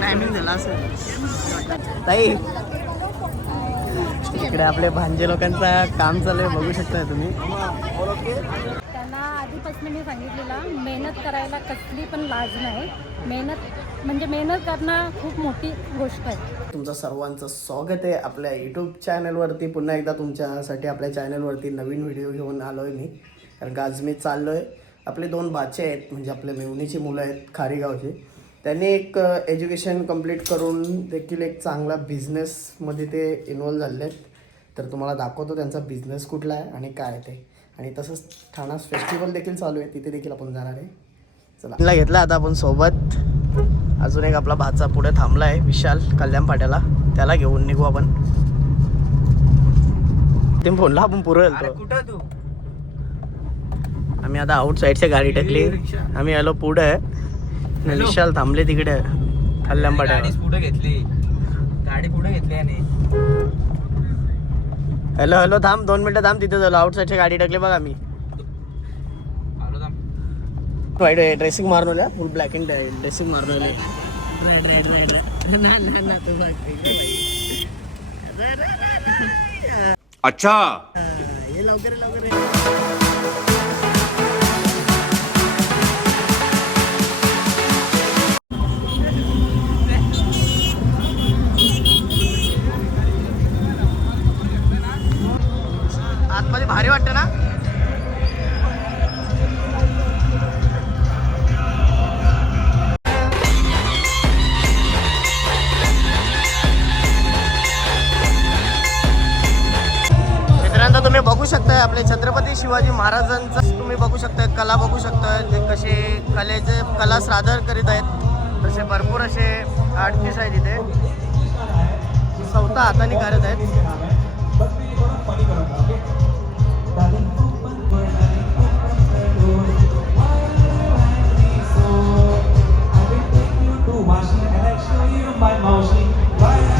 Timing झाला ताई इकडे आपले भांजे लोकांचा काम चालू आहे बघू शकता तुम्ही. त्यांना आधीपासून मी सांगितलेलं मेहनत करायला कसली पण लाज नाही. मेहनत म्हणजे मेहनत करणं खूप मोठी गोष्ट आहे. तुमचं सर्वांचं स्वागत आहे आपल्या यूट्यूब चॅनलवरती पुन्हा एकदा तुमच्यासाठी आपल्या चॅनलवरती नवीन व्हिडिओ घेऊन आलो आहे मी. कारण का आज मी चाललो आहे आपले दोन बाचे आहेत म्हणजे आपल्या मेवणीची मुलं आहेत खारीगावची. त्यांनी एक एज्युकेशन कंप्लीट करून देखील एक चांगला बिझनेसमध्ये ते इन्वॉल्व झालेले आहेत. तर तुम्हाला दाखवतो त्यांचा बिझनेस कुठला आहे आणि काय आहे ते. आणि तसंच ठाणास फेस्टिवल देखील चालू आहे तिथे देखील आपण जाणार आहे. चला. घेतला आता आपण सोबत. अजून एक आपला भाचा पुढे थांबला आहे विशाल कल्याण फाट्याला त्याला घेऊन निघू आपण. ते फोनला आपण पुरं कुठं तू? आम्ही आता आउट साईडच्या गाडी टाकली. आम्ही आलो पुढे. विशाल थांबले तिकडे. पुढे घेतली. गाडी पुढे घेतली आणि हॅलो हॅलो थांब. दोन मिनिटं थांब. तिथे झालो आउट साईडच्या गाडी टाकली बघा आम्ही. आलो थांब. वाईट ड्रेसिंग मारून फुल ब्लॅक अँड ड्रेसिंग मारून आले रेड रेड रेड ना ना ना तू अच्छा. ये लवकर लवकर आपले छत्रपती शिवाजी महाराजांचं तुम्ही बघू शकताय कला बघू शकताय ते कसे कलेचे कला सादर करीत आहेत. तसे भरपूर असे आर्टिस्ट आहेत इथे. स्वतः हाताने करत आहेत. इंस्टाग्राम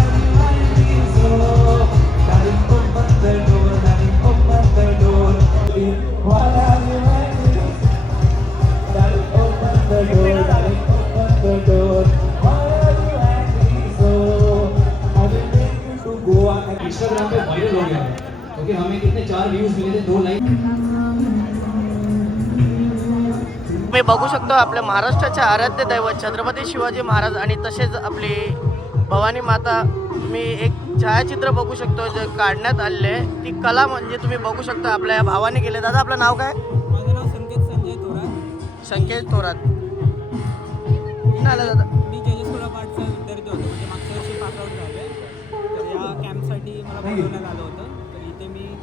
बघू शकतो आपल्या महाराष्ट्राचे आराध्य दैवत छत्रपती शिवाजी महाराज आणि तसेच आपली भवानी माता. तुम्ही एक छायाचित्र बघू शकतो जे काढण्यात आहे. ती कला म्हणजे तुम्ही बघू शकता आपल्या या भावाने केले. दादा आपलं नाव काय? माझं नाव संकेत संजय थोरात. संकेत थोरात. आला दादा. मी के जे स्कूल ऑफ आर्टचा विद्यार्थी होतो. म्हणजे मागच्या वर्षी पास आउट झाले तर या कॅम्पसाठी मला बोलवण्यात आलं मी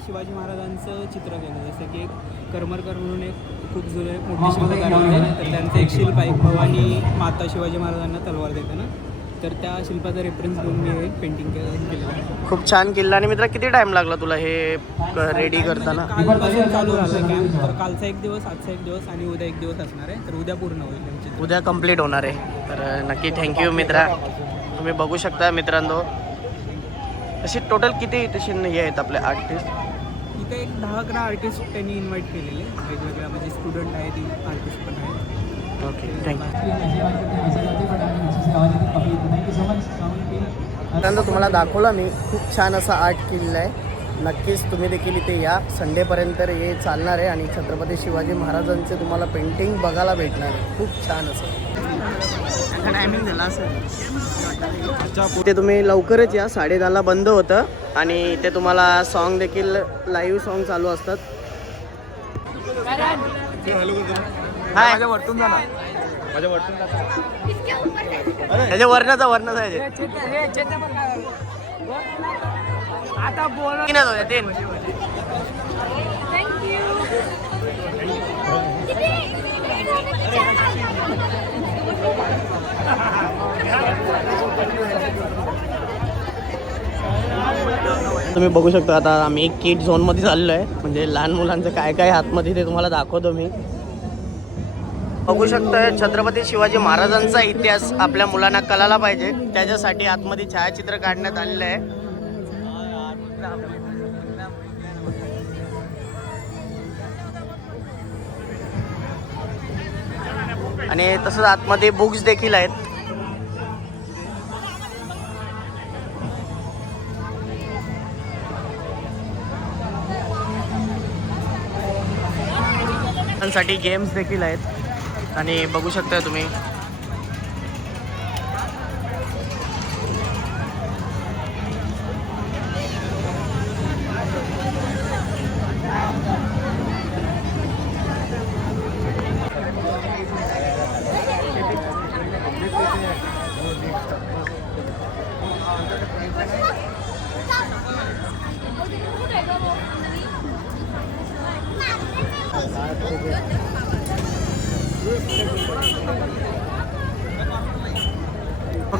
शिवाजी महाराजांचं चित्र केलं. जसं की एक करमरकर म्हणून एक खूप जुने मोठे शिल्पकार होते. तर त्यांचं एक शिल्प आहे भवानी माता शिवाजी महाराजांना तलवार देताना. तर त्या शिल्पाचा रेफरन्स घेऊन मी हे पेंटिंग केलं आहे. खूप छान किल्ला. आणि मित्र किती टाइम लागला तुला हे रेडी करताना? कालपासून चालू झालं. कॅम्प तर कालचा एक दिवस आजचा एक दिवस आणि उद्या एक दिवस असणार आहे. तर उद्या पूर्ण होईल उद्या कंप्लीट होणार आहे. तर नक्की थँक्यू मित्रा. तुम्ही बघू शकता मित्रांनो. अशी टोटल किती तशी हे आहेत आपले आर्टिस्ट इथे एक दहा अकरा आर्टिस्ट त्यांनी इन्व्हाइट केलेले. वेगवेगळ्या म्हणजे स्टुडंट आहेत आर्टिस्ट पण आहेत. ओके थँक्यू तुम्हाला दाखवलं मी. खूप छान असा आर्ट केलेला आहे. नक्कीच तुम्ही देखील इथे या. संडेपर्यंत हे चालणार आहे आणि छत्रपती शिवाजी महाराजांचे तुम्हाला पेंटिंग बघायला भेटणार आहे. खूप छान असं. टायमिंग झाला असं ते तुम्ही लवकरच या. साडेदहाला बंद होतं. आणि ते तुम्हाला सॉन्ग देखील लाईव्ह सॉन्ग चालू असतात. हाय वरतून जाणार त्याच्या वर्णाचा वर्णाचा आता बोल तीन. तुम्ही बघू शकता आता आम्ही एक झोन झोनमध्ये चाललो आहे. म्हणजे लहान मुलांचं काय काय आतमध्ये ते तुम्हाला दाखवतो मी. बघू शकता छत्रपती शिवाजी महाराजांचा इतिहास आपल्या मुलांना कळाला पाहिजे. त्याच्यासाठी आतमध्ये छायाचित्र काढण्यात आलेलं आहे. आणि तसंच आतमध्ये बुक्स देखील आहेत. साठी गेम्स देखील आहेत. आणि बघू शकता तुम्ही.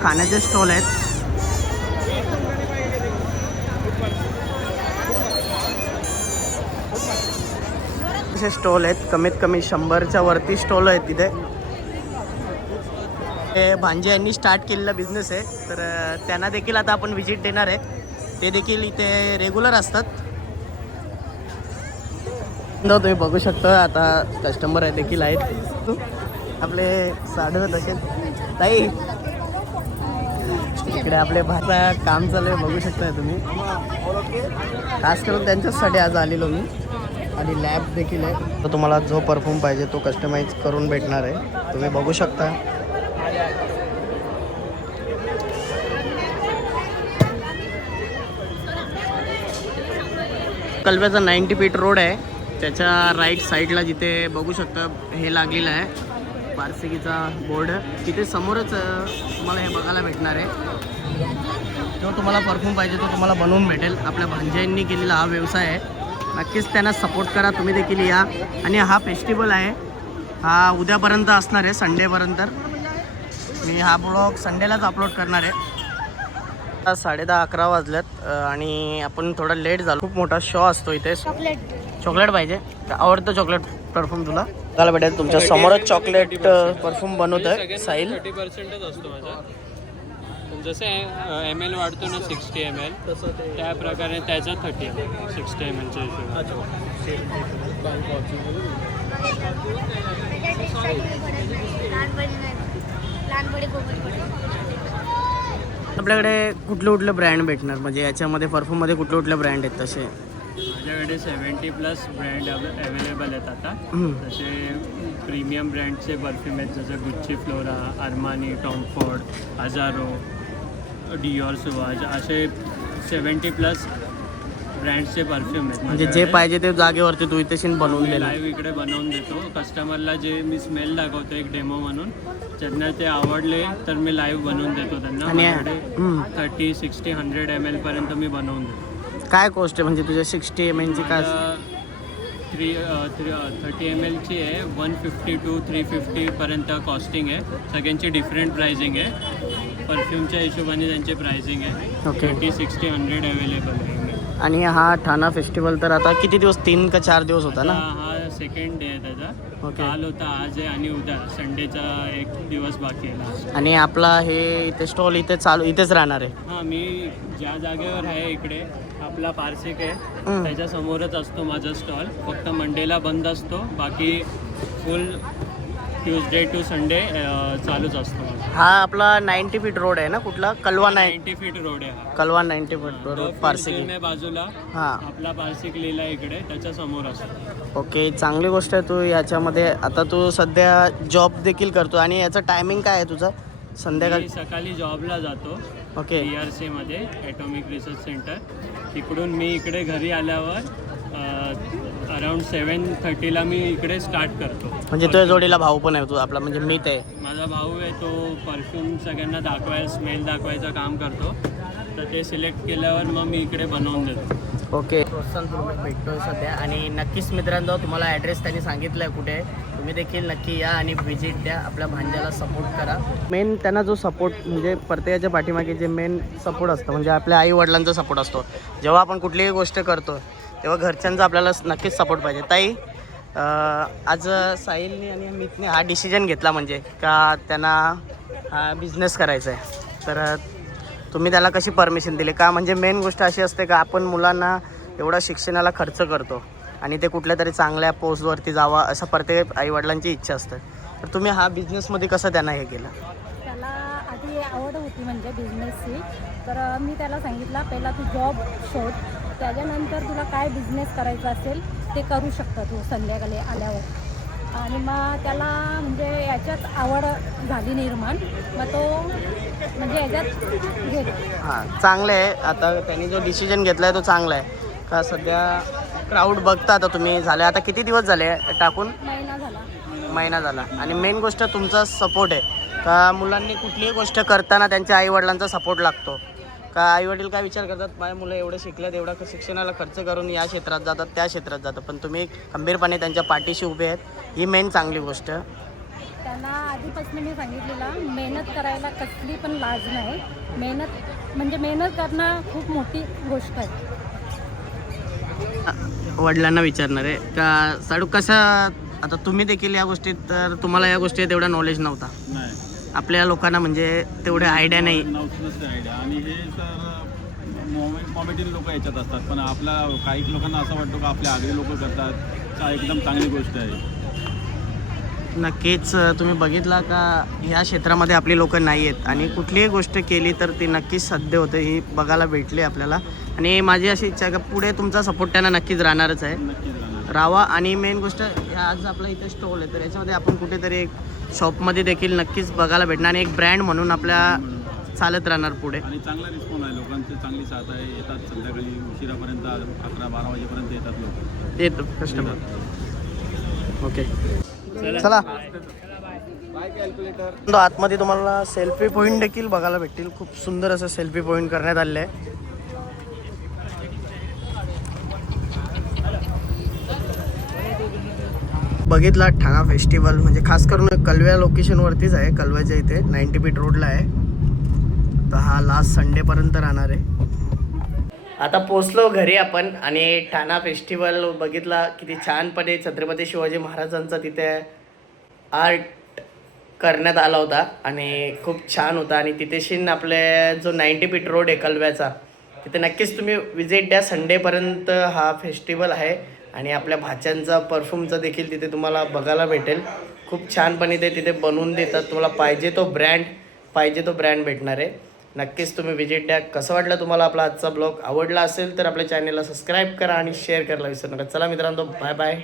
खाण्याचे स्टॉल आहेत. असे स्टॉल आहेत. कमीत कमी शंभरच्या वरती स्टॉल आहेत तिथे हे भांजे यांनी स्टार्ट केलेला बिझनेस आहे. तर त्यांना देखील आता आपण व्हिजिट देणार आहे. ते देखील इथे रेग्युलर असतात. न तुम्ही बघू शकता आता कस्टमर आहे देखील आहेत. आपले साडे असेल ताई. इकडे आपले भाषा काम चालू आहे बघू शकता तुम्ही. खास करून त्यांच्याचसाठी आज आलेलो मी. आणि लॅब देखील आहे. तर तुम्हाला जो परफ्यूम पाहिजे तो कस्टमाइज करून भेटणार आहे. तुम्ही बघू शकता. कलव्याचा नाईन्टी फीट रोड आहे. त्याच्या राईट साईडला जिथे बघू शकता हे लागलेलं आहे. पारसिकीचा बोर्ड. तिथे समोरच तुम्हाला हे बघायला भेटणार आहे. जो तुम्हाला परफ्यूम पाहिजे तो तुम्हाला बनवून भेटेल. आपल्या भांजाईंनी केलेला हा व्यवसाय आहे. नक्कीच त्यांना सपोर्ट करा. तुम्ही देखील या. आणि हा फेस्टिवल आहे. हा उद्यापर्यंत असणार आहे. संडेपर्यंत मी हा ब्लॉग संडेलाच अपलोड करणार आहे. साडे दहा अकरा वाजल्यात आणि आपण थोडा लेट झालो. खूप मोठा शो असतो इथे. चॉकलेट चॉकलेट पाहिजे. आवडतं चॉकलेट परफ्यूम तुला? मला भेटेल तुमच्या समोरच चॉकलेट परफ्यूम बनवत आहे साईल थर्टी पर्सेंटच असतो माझा. जसं एम एल वाढतो ना सिक्स्टी एम एल त्या प्रकारे त्याचा thirty M L sixty M एलच्या हिशोबाने आपल्याकडे कुठले कुठले ब्रँड भेटणार? म्हणजे याच्यामध्ये परफ्यूममध्ये कुठले कुठले ब्रँड आहेत तसे? माझ्याकडे सेवन्टी प्लस ब्रँड अवेलेबल आहेत आता. तसे प्रीमियम ब्रँडचे परफ्यूम आहेत जसं Gucci Flora Armani Tom Ford Azzaro Dior Sauvage असे सेवन्टी प्लस ब्रँडचे परफ्यूम आहेत म्हणजे जे. पाहिजे ते जागेवरती तू इथेशीन बनवून मी देणार. लाईव्ह इकडे बनवून देतो. कस्टमरला जे मी स्मेल दाखवतो एक डेमो म्हणून त्यांना ते आवडले तर मी लाईव्ह बनवून देतो त्यांना. थर्टी सिक्स्टी हंड्रेड एम एलपर्यंत मी बनवून देतो. काय कॉस्ट आहे? म्हणजे तुझ्या सिक्स्टी एम एनची काय थ्री थ्री थर्टी एम एलची आहे. वन फिफ्टी टू थ्री फिफ्टीपर्यंत कॉस्टिंग आहे. सगळ्यांची डिफरंट प्राइसिंग आहे. परफ्यूमच्या हिशोबाने त्यांची प्राइसिंग आहे. थर्टी सिक्स्टी हंड्रेड अवेलेबल आहे. आणि हा ठाणा फेस्टिवल तर आता किती दिवस? तीन का चार दिवस होता ना? हा सेकंड डे आहे त्याचा. ओके. काल होता आज आहे आणि उद्या. संडेचा एक दिवस बाकी आहे last. आणि आपला हे इथे स्टॉल इथे चालू इथेच राहणार आहे? हां मी ज्या जागेवर आहे इकडे आपला पार्सिक आहे. त्याच्या समोरच असतो माझा स्टॉल फक्त मंडेला बंद असतो. बाकी फुल ट्यूजडे टू संडे चालूच असतो हा आपला नाईन्टी फीट रोड आहे ना कुठला? Kalwa nine. Ninety feet road आहे हा. Kalwa ninety feet road Parsiki आहे बाजूला. हां. आपला पार्सिक लिहिला इकडे त्याच्यासमोर असतो. ओके चांगली गोष्ट आहे तू याच्यामध्ये. आता तू सध्या जॉब देखील करतो आणि याचं टायमिंग काय आहे तुझं? संध्याकाळ मी सकाळी जॉबला जातो ओके. बी आर सीमध्ये ॲटॉमिक रिसर्च सेंटर तिकडून मी इकडे घरी आल्यावर अराउंड सेवन थर्टीला मी इकडे स्टार्ट करतो. म्हणजे तुझ्या जोडीला भाऊ पण आहे तू आपला म्हणजे मीत आहे माझा भाऊ आहे तो परफ्यूम सगळ्यांना दाखवायला स्मेल दाखवायचं काम करतो. तर ते सिलेक्ट केल्यावर मग मी इकडे बनवून देतो. ओके प्रोत्साहन भेटतोय सध्या. आणि नक्कीच मित्रांनो तुम्हाला ॲड्रेस त्यांनी सांगितलं आहे कुठे. तुम्ही देखील नक्की या आणि व्हिजिट द्या. आपल्या भांज्याला सपोर्ट करा. मेन त्यांना जो सपोर्ट म्हणजे प्रत्येकाच्या पाठीमागे जे मेन सपोर्ट असतं म्हणजे आपल्या आई वडिलांचा सपोर्ट असतो. जेव्हा आपण कुठलीही गोष्ट करतो तेव्हा घरच्यांचा आपल्याला नक्कीच सपोर्ट पाहिजे. ताई आज साहिलने आणि अमितने हा डिसिजन घेतला म्हणजे का त्यांना हा बिझनेस करायचा आहे तर तुम्ही त्याला कशी परमिशन दिली? का म्हणजे मेन गोष्ट अशी असते का आपण मुलांना एवढा शिक्षणाला खर्च करतो आणि ते कुठल्या तरी चांगल्या पोस्टवरती जावा असं प्रत्येक आईवडिलांची इच्छा असते. तर तुम्ही हा बिझनेसमध्ये कसं त्यांना हे केलं? त्याला आधी आवड होती म्हणजे बिझनेसची तर मी त्याला सांगितलं पहिला तू जॉब शोध. त्याच्यानंतर तुला काय बिझनेस करायचा असेल ते करू शकता तू संध्याकाळी आल्यावर. आणि मग त्याला म्हणजे याच्यात आवड झाली निर्माण. मग तो म्हणजे याच्यात घेत हां चांगलं आहे. आता त्यांनी जो डिसिजन घेतला आहे तो चांगला आहे. का सध्या क्राऊड बघता आता तुम्ही झाले. आता किती दिवस झाले टाकून? महिना झाला. महिना झाला. आणि मेन गोष्ट तुमचा सपोर्ट आहे. का मुलांनी कुठलीही गोष्ट करताना त्यांच्या आईवडिलांचा सपोर्ट लागतो? का आईवडील काय विचार करतात? माझ्या मुलं एवढं शिकल्यात एवढा शिक्षणाला खर्च करून या क्षेत्रात जातात त्या क्षेत्रात जातात. पण तुम्ही खंबीरपणे त्यांच्या पाठीशी उभे आहेत. ही मेन चांगली गोष्ट. त्यांना आधीपासून मी सांगितलेलं मेहनत करायला कसली पण लाज नाही. मेहनत म्हणजे मेहनत करणं खूप मोठी गोष्ट आहे. वडिलांना विचारणार आहे. का साडू कसं आता तुम्ही देखील या गोष्टीत तर तुम्हाला या गोष्टीत तेवढा नॉलेज नव्हता. आपल्या लोकांना म्हणजे तेवढे आयडिया नाही. आयडिया आणि हे सर कॉमेडी लोक याच्यात असतात. पण आपल्या काही लोकांना असं वाटतं का आपले आगळे लोक करतात. का एकदम चांगली गोष्ट आहे. नक्कीच तुम्ही बघितला का ह्या क्षेत्रामध्ये आपली लोक नाही आहेत आणि कुठलीही गोष्ट केली तर ती नक्कीच साध्य होते. ही बघायला भेटली आपल्याला. आणि माझी अशी इच्छा आहे का पुढे तुमचा सपोर्ट त्यांना नक्कीच राहणारच आहे. राहावा आणि मेन गोष्ट आज आपला इथे स्टॉल आहे. तर याच्यामध्ये आपण कुठेतरी एक शॉपमध्ये देखील नक्कीच बघायला भेटणार आणि एक ब्रँड म्हणून आपल्या चालत राहणार पुढे. आणि चांगला रिस्पॉन्स आहे. लोकांची चांगली साथ आहे. येतात संध्याकाळी उशिरापर्यंत अकरा बारा वाजेपर्यंत येतात लोक. येतो कस्टमर ओके चला. तो आतमध्ये तुम्हाला सेल्फी पॉईंट देखील बघायला भेटतील. खूप सुंदर असं सेल्फी पॉईंट करण्यात आले आहे. बघितला ठाणा फेस्टिवल म्हणजे खास करून कलव्या लोकेशनवरतीच आहे कलव्याच्या इथे नाईन्टी बीट रोडला आहे. तर हा लास्ट संडेपर्यंत राहणार आहे. आता पोचलो घरी आपण आणि ठाणा फेस्टिवल बघितला किती छानपणे छत्रपती शिवाजी महाराजांचा तिथे आर्ट करण्यात आला होता आणि खूप छान होता. आणि तिथेशीन आपले जो नाईन्टी बीट रोड आहे कलव्याचा तिथे नक्कीच तुम्ही विजिट द्या. संडेपर्यंत हा फेस्टिवल आहे. आणि आपल्या भाच्यांचा परफ्यूमचा देखील तिथे तुम्हाला बघायला भेटेल. खूप छानपणे ते तिथे बनवून देतात. तुम्हाला पाहिजे तो ब्रँड पाहिजे तो ब्रँड भेटणार आहे. नक्कीच तुम्ही विजिट द्या. कसं वाटलं तुम्हाला आपला आजचा ब्लॉग आवडला असेल तर आपल्या चॅनलला सबस्क्राईब करा आणि शेअर करायला विसरू नका. चला मित्रांनो बाय बाय